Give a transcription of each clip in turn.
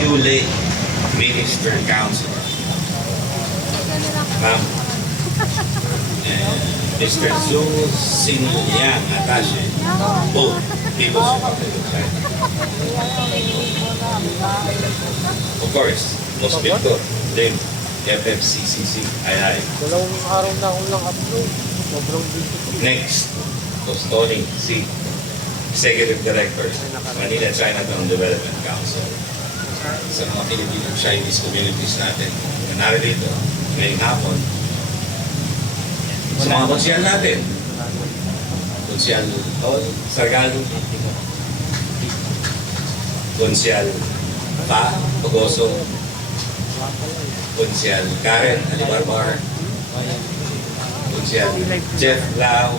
Yuli, Minister Councilor. Ma'am. And Mr. Zhu Xinliang Attache, both People's Republic of China. Of course, most Victor, Lim, FFCCC, ay. Dalawang araw na akong lang upload. Sobrang busy. Next, Tony C. Executive Director, Manila Chinatown Development Council. Sa mga Filipino-Chinese communities natin na narito ngayong hapon. Sa mga konsyal natin, Konsyal Tol Sargalo, Konsyal Pa Pagoso, Konsyal Karen Alibarbar, Konsyal Jeff Lau,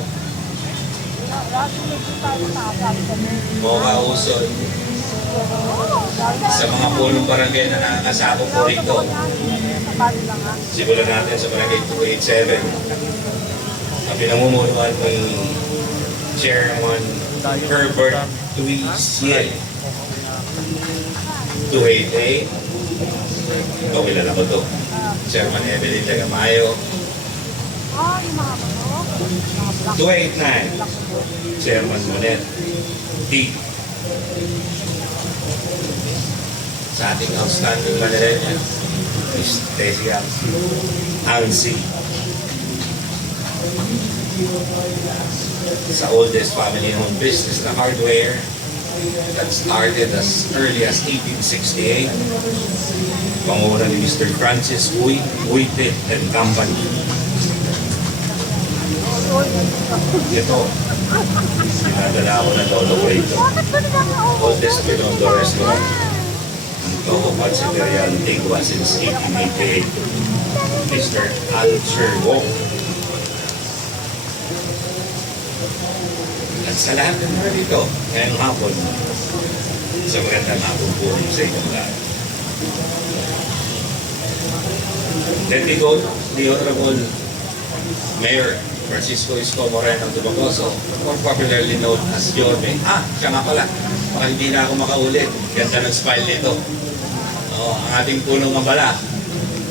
Mocha Uson, sa mga punong barangay na nakakasako po rito. Simulan natin sa barangay 287. Ang pinamumunuan ni Chairman Herbert Tuisiel. 288. Ito, kilala ko to. Chairman Evelyn Lagamayo. 289. Chairman Monet T. Sa ating outstanding Manilenya, Miss Tesia Ansi. Sa oldest family-owned business na hardware that started as early as 1868, pangunguna ni Mr. Francis Witted and Company. Ito, pinadala ko na lolo ko ito. Oldest Binondo restaurant. Ito, Pansiteria Antigua since 1888. Mr. Alcher Wong. At sa lahat ng mga dito, ngayong hapon, sa magandang hapon po sa inyong lahat. Let me go, the Honorable Mayor Francisco Isko Moreno Dumagoso, more popularly known as Yorme. Siya nga pala, baka hindi na ako makaulit. Ganda ng smile nito. Ang ating punong mabala,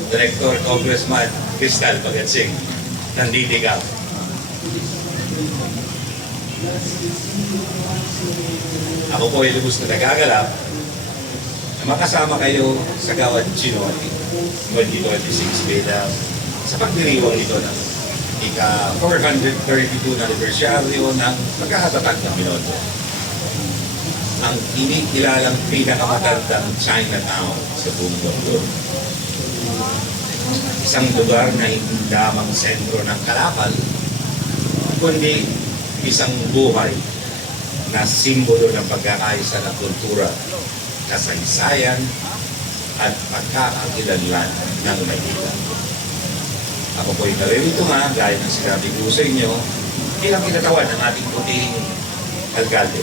Director Congressman Cristal Pagatsing, nandidigaw. Ako po ay lubos na nagagalap na makasama kayo sa Gawad Chinoy 2026 bilang sa pagdiriwang ito ng ika-432 na anibersaryo ng pagkakatatag ng Binondo. Ang inikilalang pinakamatandang Chinatown sa buong mundo. Isang lugar na hindi lamang sentro ng kalakal, kundi isang buhay na simbolo ng pagkakaisa ng kultura, kasaysayan, at pagkakakilanlan ng Maynila. Ako po'y naririto nga, gaya ng sinabi ko sa inyo, bilang kinatawan ng ating putihing alkalde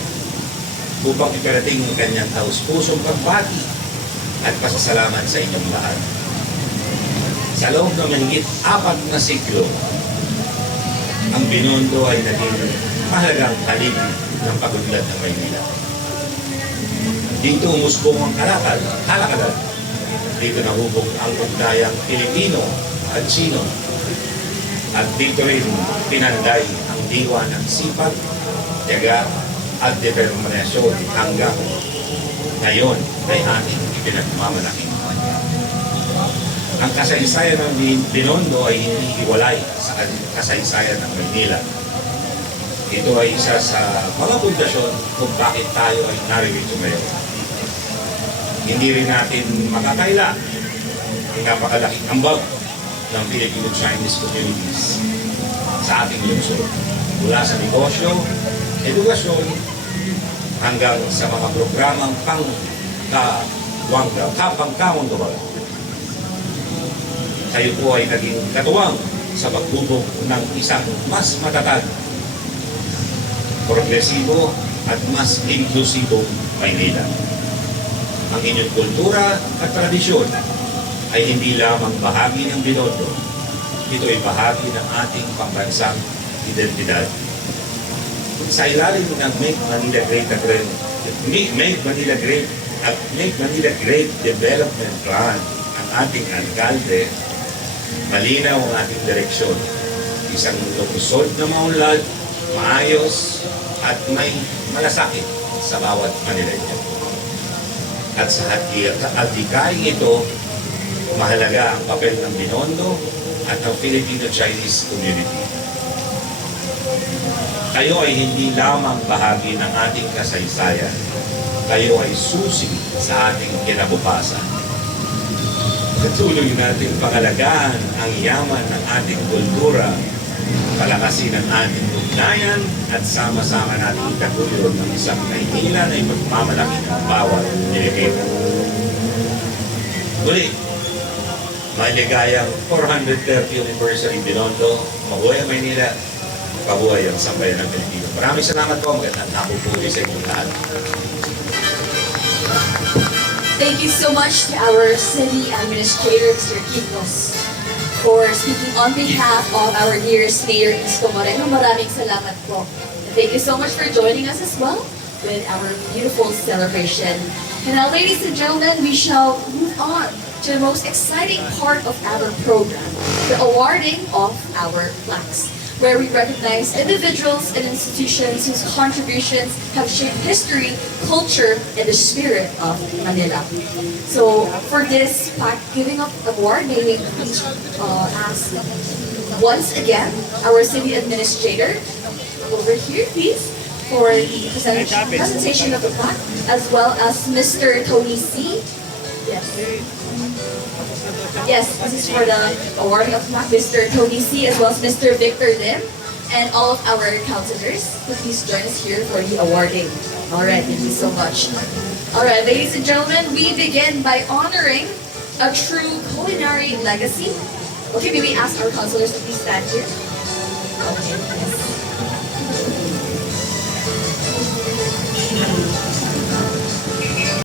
upang iparating ang kanyang taus-pusong pagbati at pasasalamat sa inyong lahat. Sa loob ng mahigit 4 na siklo, ang Binondo ay naging mahalagang haligi ng pag-unlad ng Maynila. Dito umusbong ang kalakalan. Dito nahubog ang ugnayan Pilipino at Chino. At dito rin pinanday ang diwa ng sipag, tiyaga at determinasyon hanggang ngayon ay ating ipinagmamalaki. Ang kasaysayan ng Binondo ay hindi hiwalay sa kasaysayan ng Maynila. Ito ay isa sa mga pundasyon kung bakit tayo ay narito ngayon. Hindi rin natin makakaila ang napakalaking ambag ng Filipino-Chinese communities sa ating lungsod. Mula sa negosyo, edukasyon, hanggang sa mga programang kapangkamang gawa. Tayo po ay naging katuwang sa pagbubog ng isang mas matatag, progresibo at mas inklusibong Maynila. Ang inyong kultura at tradisyon ay hindi lamang bahagi ng Binondo. Ito ay bahagi ng ating pambansang identidad. Sa ilalim ng Make Manila Great at make Manila Great Development Plan ang ating alkalde, malinaw ang ating direksyon. Isang lumusod na maunlad, maayos, at may malasakit sa bawat Manileño. At sa hadikaing ito, mahalaga ang papel ng Binondo at ng Filipino-Chinese community. Kayo ay hindi lamang bahagi ng ating kasaysayan. Kayo ay susi sa ating kinabukasan. Patuloy natin pangalagaan ang yaman ng ating kultura, palakasin ang ating ugnayan, at sama-sama natin itaguyod ng isang Maynila na ipagmamalaki ng bawat Pilipino. Muli, maligayang 430th anniversary Binondo. Mabuhay ang Maynila, pabuhay ang sambayan ng Pilipino. Maraming salamat po. Magandang hapon po sa inyong lahat. Thank you so much to our City Administrator, Mr. Kikos, for speaking on behalf of our dearest Mayor Isko Moreno. Maraming salamat po. And thank you so much for joining us as well with our beautiful celebration. And now, ladies and gentlemen, we shall move on to the most exciting part of our program, the awarding of our plaques, where we recognize individuals and institutions whose contributions have shaped history, culture, and the spirit of Manila. So for this plaque giving up award, may we please ask once again our city administrator over here, please, for the presentation of the plaque, as well as Mr. Tony C. Yes. Yes, this is for the awarding of plaque, Mr. Tony C. as well as Mr. Victor Lim, and all of our counselors who please join us here for the awarding. Alright, thank you so much. Alright, ladies and gentlemen, we begin by honoring a true culinary legacy. Okay, may we ask our counselors to please stand here? Okay, yes.